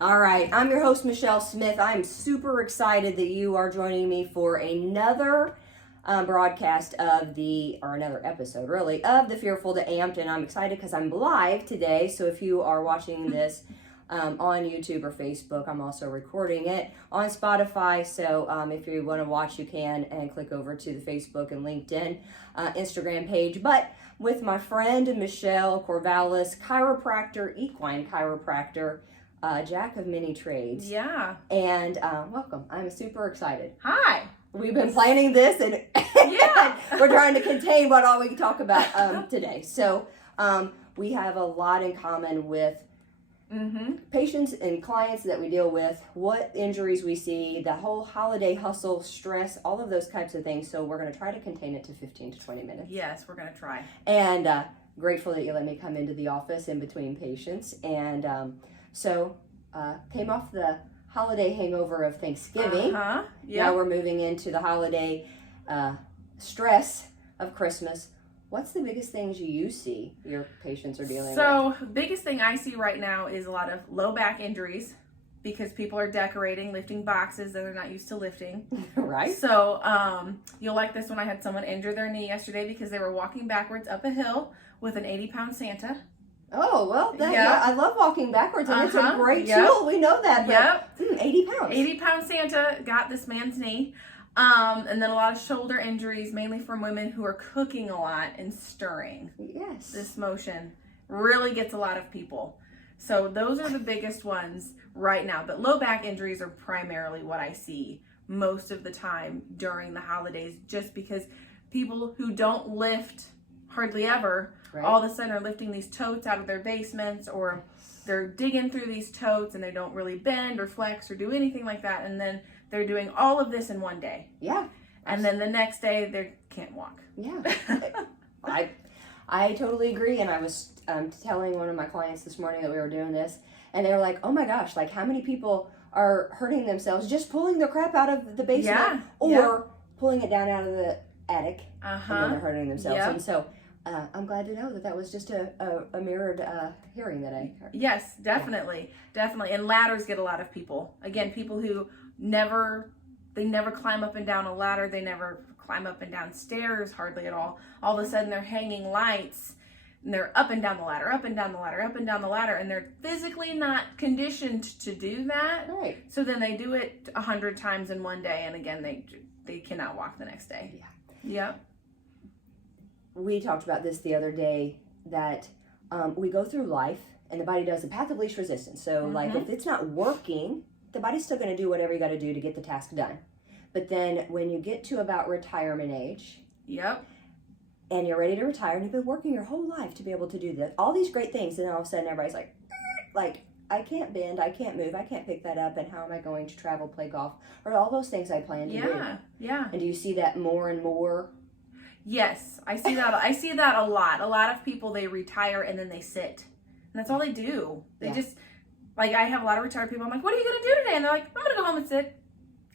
All right, I'm your host, Michelle Smith. I'm super excited that you are joining me for another broadcast of another episode, really, of the Fearful to Amped. And I'm excited because I'm live today. So if you are watching this on YouTube or Facebook, I'm also recording it on Spotify. So if you want to watch, you can, and click over to the Facebook and LinkedIn, Instagram page. But with my friend, Michelle Corvallis, chiropractor, equine chiropractor, jack of many trades. Yeah. And welcome. I'm super excited. Hi. We've been planning this, and Yeah. we're trying to contain what all we can talk about today. So we have a lot in common with patients and clients that we deal with, what injuries we see, the whole holiday hustle, stress, all of those types of things. So we're going to try to contain it to 15 to 20 minutes. Yes, we're going to try. And grateful that you let me come into the office in between patients. And so came off the holiday hangover of Thanksgiving. Yeah. Now we're moving into the holiday stress of Christmas. What's the biggest things you see your patients are dealing with? So, biggest thing I see right now is a lot of low back injuries because people are decorating, lifting boxes that they're not used to lifting. Right. So, you'll like this one. I had someone injure their knee yesterday because they were walking backwards up a hill with an 80-pound Santa. Oh, well, yeah, I love walking backwards, and it's a great tool. We know that, but 80 pounds. 80-pound Santa got this man's knee. And then a lot of shoulder injuries, mainly from women who are cooking a lot and stirring. Yes. This motion really gets a lot of people. So those are the biggest ones right now. But low back injuries are primarily what I see most of the time during the holidays, just because people who don't lift hardly ever, all of a sudden are lifting these totes out of their basements, or they're digging through these totes and they don't really bend or flex or do anything like that. And then they're doing all of this in one day. Yeah. And then the next day they can't walk. Yeah. I totally agree. And I was telling one of my clients this morning that we were doing this, and they were like, oh my gosh, like how many people are hurting themselves just pulling the crap out of the basement or pulling it down out of the attic, and then they're hurting themselves. And so I'm glad to know that was just a mirrored hearing that I heard. Yes, definitely. Definitely. And ladders get a lot of people. Again, people who never climb up and down a ladder. They never climb up and down stairs hardly at all. All of a sudden they're hanging lights and they're up and down the ladder, up and down the ladder, up and down the ladder. And they're physically not conditioned to do that. Right. So then they do it 100 times in one day. And again, they cannot walk the next day. Yeah. Yep. We talked about this the other day, that we go through life and the body does a path of least resistance. So like if it's not working, the body's still going to do whatever you got to do to get the task done. But then when you get to about retirement age, and you're ready to retire, and you've been working your whole life to be able to do that, all these great things, and then all of a sudden everybody's like, I can't bend, I can't move, I can't pick that up, and how am I going to travel, play golf, or all those things I plan to do? Yeah. And do you see that more and more? Yes, I see that. I see that a lot. A lot of people, they retire and then they sit, and that's all they do. They just, like, I have a lot of retired people. I'm like, what are you gonna do today? And they're like, I'm gonna go home and sit.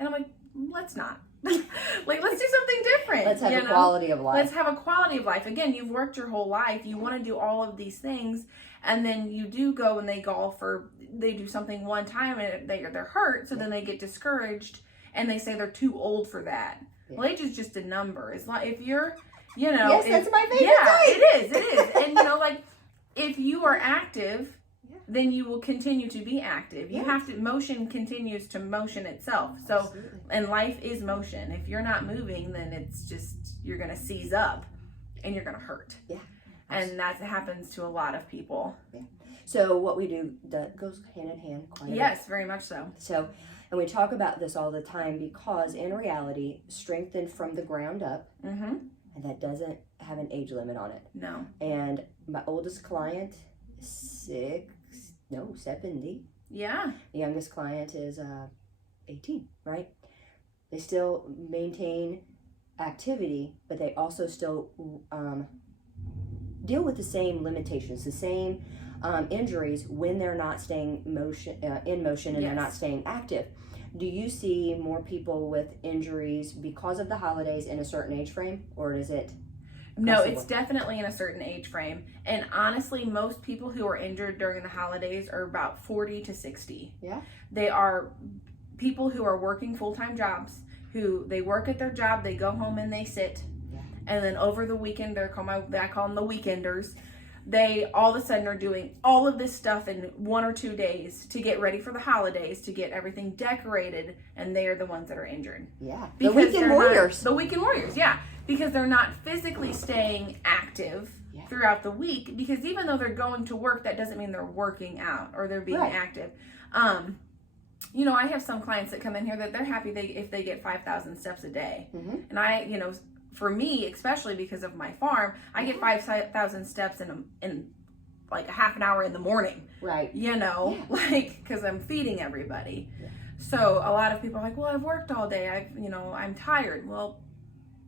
And I'm like, let's not. Like, let's do something different. Let's have a quality of life. Let's have a quality of life. Again, you've worked your whole life. You want to do all of these things, and then you do go and they golf, or they do something one time and they're hurt. So then they get discouraged and they say they're too old for that. Well, age is just a number. It's like, if you're, yes, that's my favorite thing. It is. And like, if you are active, then you will continue to be active. You have to, motion continues to motion itself. So, and life is motion. If you're not moving, then it's just, you're going to seize up and you're going to hurt. Yeah. And that happens to a lot of people. Yeah. So what we do, that goes hand in hand quite a bit. Yes, very much so. So, and we talk about this all the time, because in reality, strengthened from the ground up, and that doesn't have an age limit on it. No. And my oldest client is 70. Yeah. The youngest client is 18, right? They still maintain activity, but they also still deal with the same limitations, the same injuries when they're not staying in motion and they're not staying active. Do you see more people with injuries because of the holidays in a certain age frame, or is it No, it's definitely in a certain age frame. And honestly, most people who are injured during the holidays are about 40 to 60. Yeah. They are people who are working full-time jobs, who they work at their job, they go home and they sit. Yeah. And then over the weekend, I call them the weekenders. They all of a sudden are doing all of this stuff in 1 or 2 days to get ready for the holidays, to get everything decorated, and they are the ones that are injured. Yeah. Because the weekend warriors. The weekend warriors, yeah. Because they're not physically staying active throughout the week, because even though they're going to work, that doesn't mean they're working out or they're being active. You know, I have some clients that come in here that they're happy if they get 5,000 steps a day. And I, you know, for me, especially because of my farm, I get 5,000 steps in like a half an hour in the morning. Right. You know, like, because I'm feeding everybody. So a lot of people are like, well, I've worked all day. I'm tired. Well,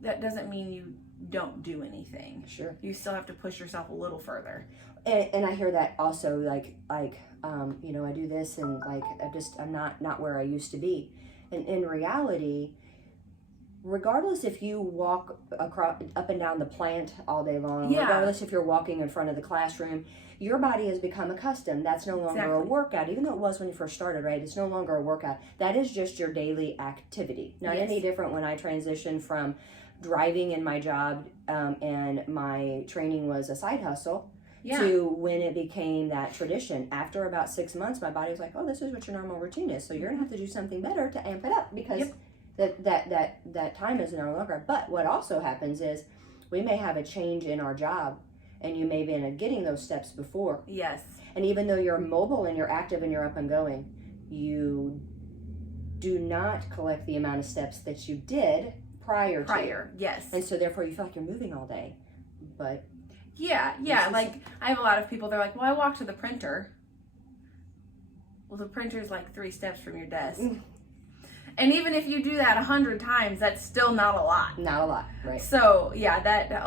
that doesn't mean you don't do anything. Sure. You still have to push yourself a little further. And I hear that also, like, you know, I do this and like, I'm not where I used to be. And in reality, regardless if you walk up and down the plant all day long, regardless if you're walking in front of the classroom, your body has become accustomed. That's no longer a workout, even though it was when you first started, right? It's no longer a workout. That is just your daily activity. Not any different when I transitioned from driving in my job and my training was a side hustle to when it became that tradition. After about 6 months, my body was like, oh, this is what your normal routine is. So you're going to have to do something better to amp it up, because that time is no longer. But what also happens is we may have a change in our job, and you may have been getting those steps before. Yes. And even though you're mobile and you're active and you're up and going, you do not collect the amount of steps that you did prior to. Yes. And so therefore you feel like you're moving all day. But yeah, like I have a lot of people, they're like, well, I walk to the printer. Well, the printer's like 3 steps from your desk. And even if you do that 100 times, that's still not a lot. Not a lot, right? So yeah,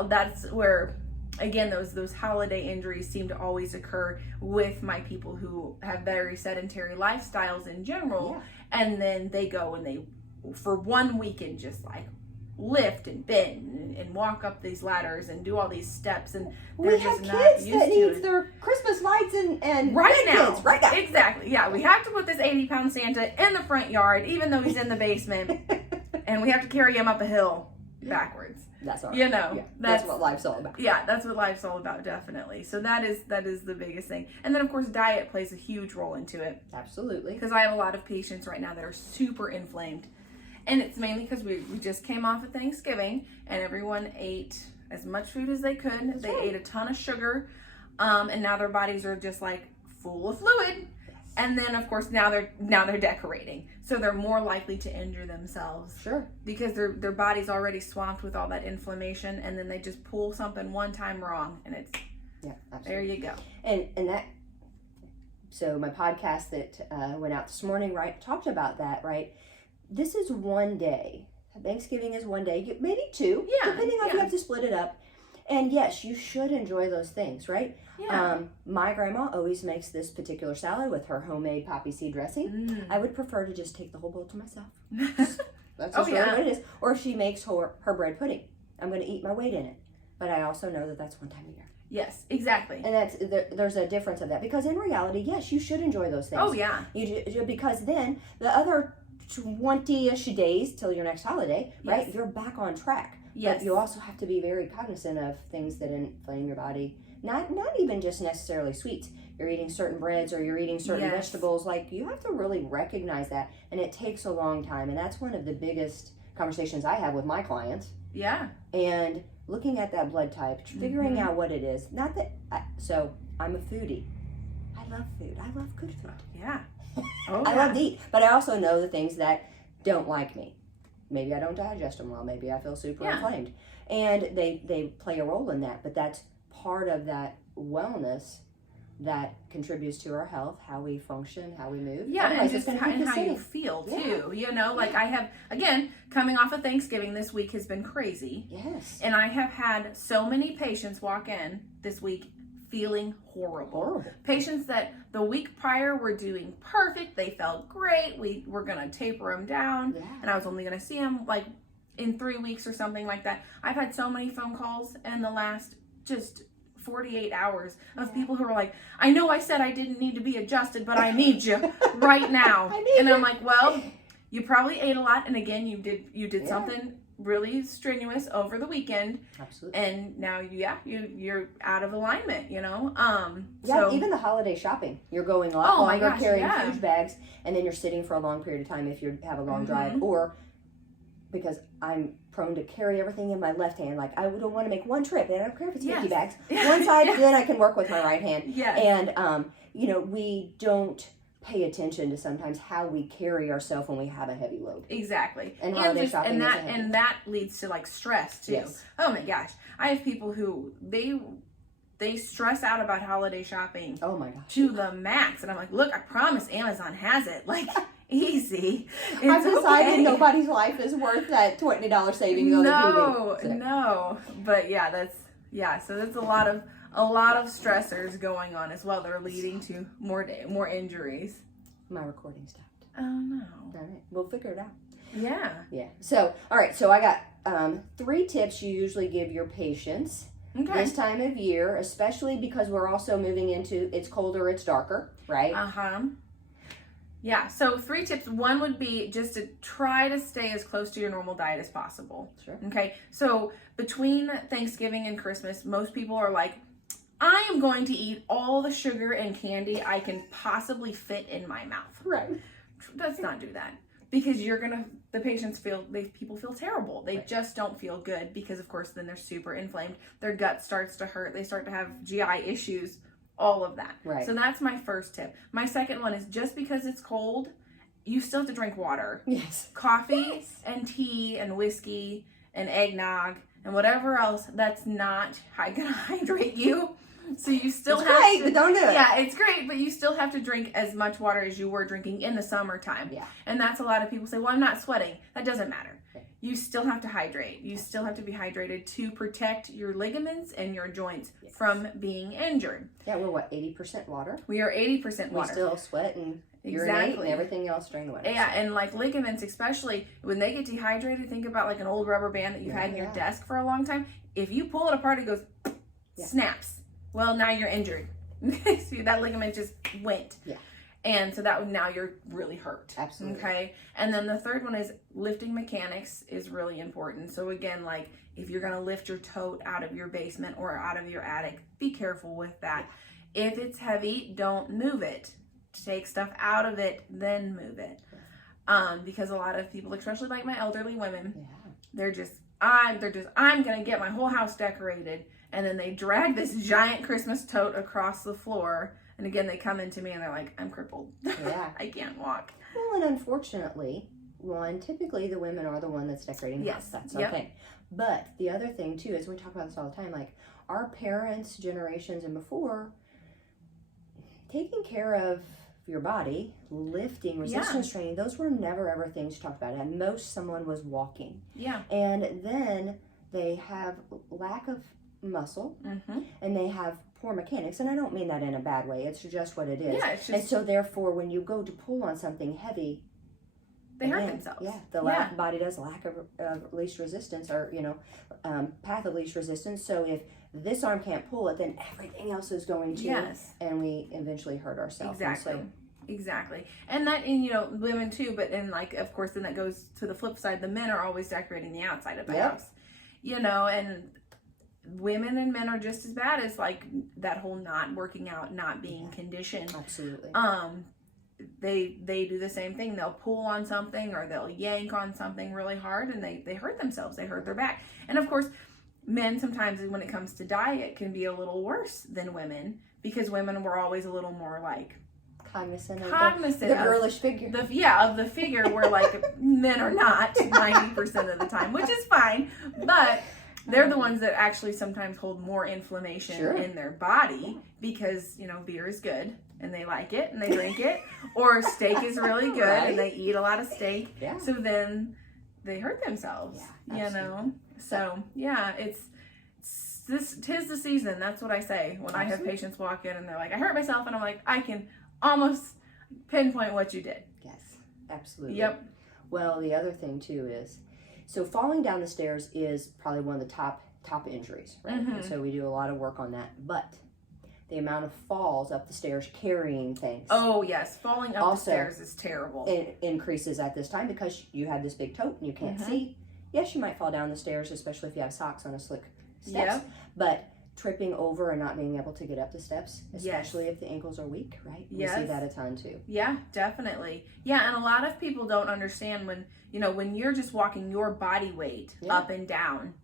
that's where, again, those holiday injuries seem to always occur with my people who have very sedentary lifestyles in general, and then they go and they, for 1 weekend, just like lift and bend and walk up these ladders and do all these steps, and they're just not used to it. We have kids that need their Christmas lights and right now. Exactly. Yeah, we have to put this 80-pound Santa in the front yard, even though he's in the basement, and we have to carry him up a hill backwards. That's all right. You know, that's what life's all about. Yeah, that's what life's all about, definitely. So that is the biggest thing. And then, of course, diet plays a huge role into it. Absolutely. Because I have a lot of patients right now that are super inflamed. And it's mainly because we just came off of Thanksgiving, and everyone ate as much food as they could. They ate a ton of sugar, and now their bodies are just like full of fluid. And then, of course, now they're decorating, so they're more likely to injure themselves. Sure. Because their body's already swamped with all that inflammation, and then they just pull something one time wrong, and it's absolutely. There you go. And that. So my podcast that went out this morning, right, talked about that, right. This is one day. Thanksgiving is one day, maybe 2, depending on if you have to split it up. And yes, you should enjoy those things, right? Yeah. My grandma always makes this particular salad with her homemade poppy seed dressing. I would prefer to just take the whole bowl to myself. That's just really what it is. Or if she makes her bread pudding, I'm going to eat my weight in it. But I also know that that's one time a year. Yes, exactly. And there's a difference of that. Because in reality, yes, you should enjoy those things. Oh, yeah. Because then the other 20-ish days till your next holiday, right? You're back on track. Yes. But you also have to be very cognizant of things that inflame your body. Not even just necessarily sweets. You're eating certain breads or you're eating certain vegetables. Like, you have to really recognize that. And it takes a long time. And that's one of the biggest conversations I have with my clients. Yeah. And looking at that blood type, figuring out what it is. Not that, so I'm a foodie. I love food. I love good food. Yeah. I love to eat, but I also know the things that don't like me. Maybe I don't digest them well. Maybe I feel super inflamed. And they play a role in that, but that's part of that wellness that contributes to our health, how we function, how we move. Yeah, Otherwise, and just how you feel too. You know, like I have, again, coming off of Thanksgiving, this week has been crazy. Yes. And I have had so many patients walk in this week feeling horrible. Patients that the week prior were doing perfect. They felt great. We were going to taper them down. Yeah. And I was only going to see them like in 3 weeks or something like that. I've had so many phone calls in the last just 48 hours of people who are like, I know I said I didn't need to be adjusted, but I need you right now. And I'm like, well, you probably ate a lot. And again, you did something really strenuous over the weekend. Absolutely. And now, you're out of alignment, So, even the holiday shopping, you're going a lot longer, carrying huge bags, and then you're sitting for a long period of time if you have a long drive, or because I'm prone to carry everything in my left hand. Like, I don't want to make one trip, and I don't care if it's 50 bags. One side, then I can work with my right hand. And, we don't pay attention to sometimes how we carry ourselves when we have a heavy load. Exactly. And holiday shopping and that leads to like stress too. Yes. Oh my gosh. I have people who they stress out about holiday shopping. Oh my gosh. To the max. And I'm like, look, I promise Amazon has it. Like, easy. I've decided nobody's life is worth that $20 savings. No. But so that's a lot of stressors going on as well that are leading to more injuries. My recording stopped. Oh no. All right. We'll figure it out. Yeah. Yeah. So, all right. So I got 3 tips you usually give your patients this time of year, especially because we're also moving into, it's colder, it's darker, right? Yeah, so 3 tips. One would be just to try to stay as close to your normal diet as possible. Sure. Okay, so between Thanksgiving and Christmas, most people are like, I am going to eat all the sugar and candy I can possibly fit in my mouth. Right. Let's not do that. Because people feel terrible. They just don't feel good because, of course, then they're super inflamed. Their gut starts to hurt. They start to have GI issues. All of that. Right. So that's my first tip. My second one is just because it's cold, you still have to drink water. Yes. Coffee and tea and whiskey and eggnog and whatever else that's not going to hydrate you. So you still have great, to, but don't do it. Yeah, it's great, but you still have to drink as much water as you were drinking in the summertime. Yeah. And that's a lot of people say, well, I'm not sweating. That doesn't matter. You still have to hydrate. You still have to be hydrated to protect your ligaments and your joints from being injured. Yeah, we're 80% water? We are 80% water. We still sweat and urinate and everything else during the winter. Yeah, and like ligaments, especially when they get dehydrated, think about like an old rubber band that you've had in your desk for a long time. If you pull it apart, it goes snaps. Well, now you're injured. See, that ligament just went. Yeah. And so now you're really hurt. Absolutely. Okay. And then the third one is lifting mechanics is really important. So again, like if you're going to lift your tote out of your basement or out of your attic, be careful with that. If it's heavy, don't move it. Take stuff out of it, then move it. Because a lot of people, especially like my elderly women, they're just, I'm going to get my whole house decorated. And then they drag this giant Christmas tote across the floor. And again, they come into me and they're like, I'm crippled. Yeah. I can't walk. Well, and unfortunately, typically the women are the one that's decorating the house. That's okay. But the other thing, too, is we talk about this all the time, like our parents' generations and before, taking care of your body, lifting, resistance training, those were never ever things talked about. At most, someone was walking. Yeah. And then they have lack of muscle and they have poor mechanics, and I don't mean that in a bad way, it's just what it is. Yeah, it's just, and so therefore when you go to pull on something heavy, they hurt themselves. Yeah, the body does lack of least resistance, or path of least resistance. So if this arm can't pull it, then everything else is going to, and we eventually hurt ourselves. Exactly. And that, and women too, but then like, of course, then that goes to the flip side. The men are always decorating the outside of the house, and women and men are just as bad as like that whole not working out, not being conditioned. Absolutely. They do the same thing. They'll pull on something or they'll yank on something really hard and they hurt themselves. They hurt their back. And of course, men sometimes when it comes to diet can be a little worse than women, because women were always a little more like cognizant of the girlish figure. Of the figure, where like men are not 90% of the time, which is fine, but they're the ones that actually sometimes hold more inflammation in their body because, beer is good and they like it and they drink it, or steak is really good and they eat a lot of steak. Yeah. So then they hurt themselves, So, tis the season. That's what I say when I have patients walk in and they're like, I hurt myself. And I'm like, I can almost pinpoint what you did. Yes, absolutely. Yep. Well, the other thing too is, So falling down the stairs is probably one of the top injuries, right? And so we do a lot of work on that. But the amount of falls up the stairs carrying things. Oh, yes. Falling up the stairs is terrible. It increases at this time because you have this big tote and you can't see. Yes, you might fall down the stairs, especially if you have socks on a slick steps. Yep. But tripping over and not being able to get up the steps, especially if the ankles are weak, right? We see that a ton too. Yeah, definitely. Yeah, and a lot of people don't understand when, when you're just walking your body weight up and down,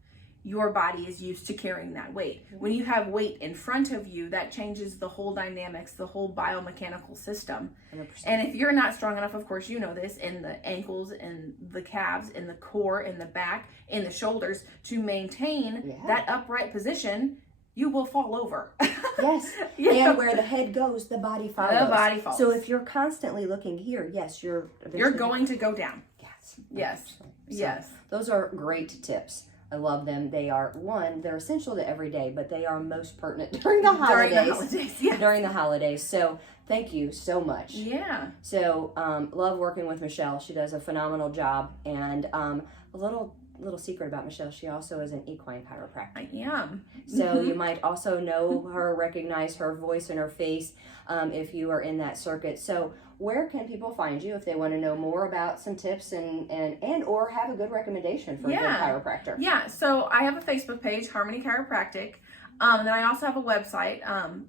your body is used to carrying that weight. When you have weight in front of you, that changes the whole dynamics, the whole biomechanical system. 100%. And if you're not strong enough, of course, you know this, in the ankles, in the calves, in the core, in the back, in the shoulders, to maintain that upright position, you will fall over. Yes. And where the head goes, the body follows. The body follows. So if you're constantly looking here, yes, you're going to go down. Yes. Yes. So Yes. Those are great tips. I love them. They are, they're essential to every day, but they are most pertinent during the holidays. During the holidays. So thank you so much. Yeah. So love working with Michelle. She does a phenomenal job. And a little secret about Michelle, she also is an equine chiropractor. I am. So you might also know her, recognize her voice and her face if you are in that circuit. So where can people find you if they want to know more about some tips and or have a good recommendation for a good chiropractor? Yeah, so I have a Facebook page, Harmony Chiropractic. Then I also have a website,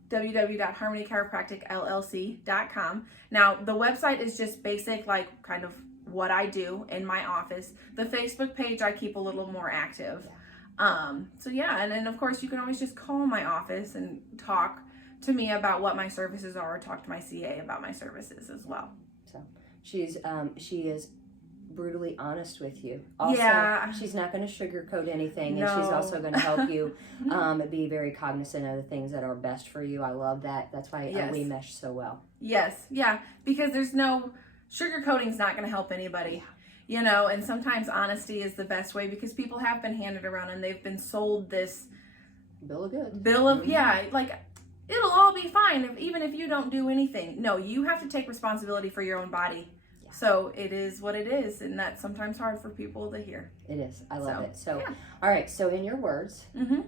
www.harmonychiropracticllc.com. Now, the website is just basic, like kind of what I do in my office. The Facebook page I keep a little more active. And then of course you can always just call my office and talk to me about what my services are, or talk to my CA about my services as well. So she is brutally honest with you. Also, she's not going to sugarcoat anything, and she's also going to help you be very cognizant of the things that are best for you. I love that. That's why we mesh so well. Yes, because there's no sugarcoating's not going to help anybody. And sometimes honesty is the best way, because people have been handed around and they've been sold this bill of goods. Like it'll all be fine even if you don't do anything. No, you have to take responsibility for your own body. So it is what it is, and that's sometimes hard for people to hear. It is. I love it. So, all right. So in your words,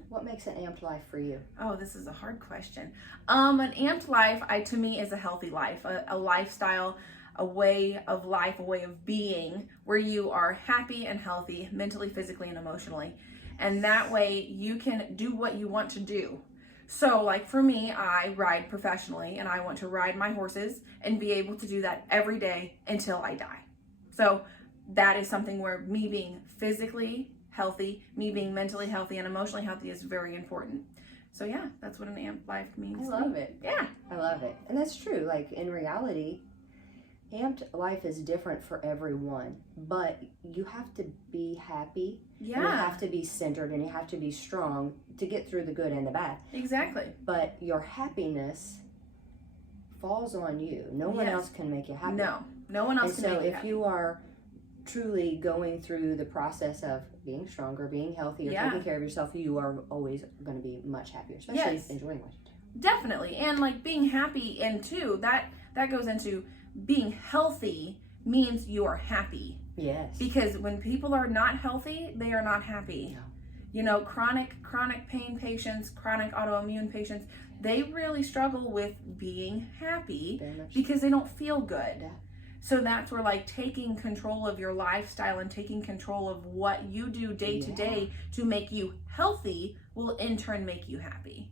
what makes an amped life for you? Oh, this is a hard question. An amped life, to me, is a healthy life, a lifestyle, a way of life, a way of being where you are happy and healthy mentally, physically, and emotionally. And that way you can do what you want to do. So like for me, I ride professionally, and I want to ride my horses and be able to do that every day until I die. So that is something where me being physically healthy, me being mentally healthy and emotionally healthy is very important. So that's what an amped life means. I love it. Yeah. I love it. And that's true. Like in reality, amped life is different for everyone, but you have to be happy. Yeah. And you have to be centered, and you have to be strong to get through the good and the bad. Exactly. But your happiness falls on you. No one else can make you happy. No one else can make you happy. So if you are truly going through the process of being stronger, being healthier, taking care of yourself, you are always going to be much happier, especially enjoying what you do. Definitely. And like being happy, and too, that goes into being healthy means you are happy. Yes. Because when people are not healthy, they are not happy. No. Chronic pain patients, chronic autoimmune patients, they really struggle with being happy because they don't feel good. Yeah. So that's where like taking control of your lifestyle and taking control of what you do day to day to make you healthy will in turn make you happy.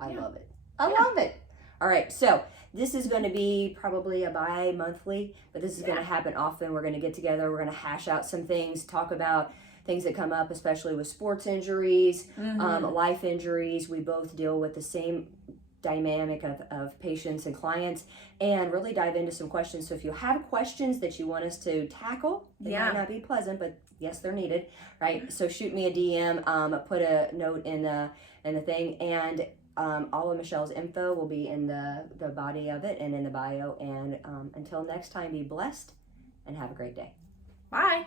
I love it. I love it. All right, so this is going to be probably a bi-monthly, but this is going to happen often. We're going to get together. We're going to hash out some things, talk about things that come up, especially with sports injuries, life injuries. We both deal with the same dynamic of patients and clients, and really dive into some questions. So if you have questions that you want us to tackle, they might not be pleasant, but yes, they're needed, right? So shoot me a DM, put a note in the thing, and all of Michelle's info will be in the body of it and in the bio. And until next time, be blessed and have a great day. Bye.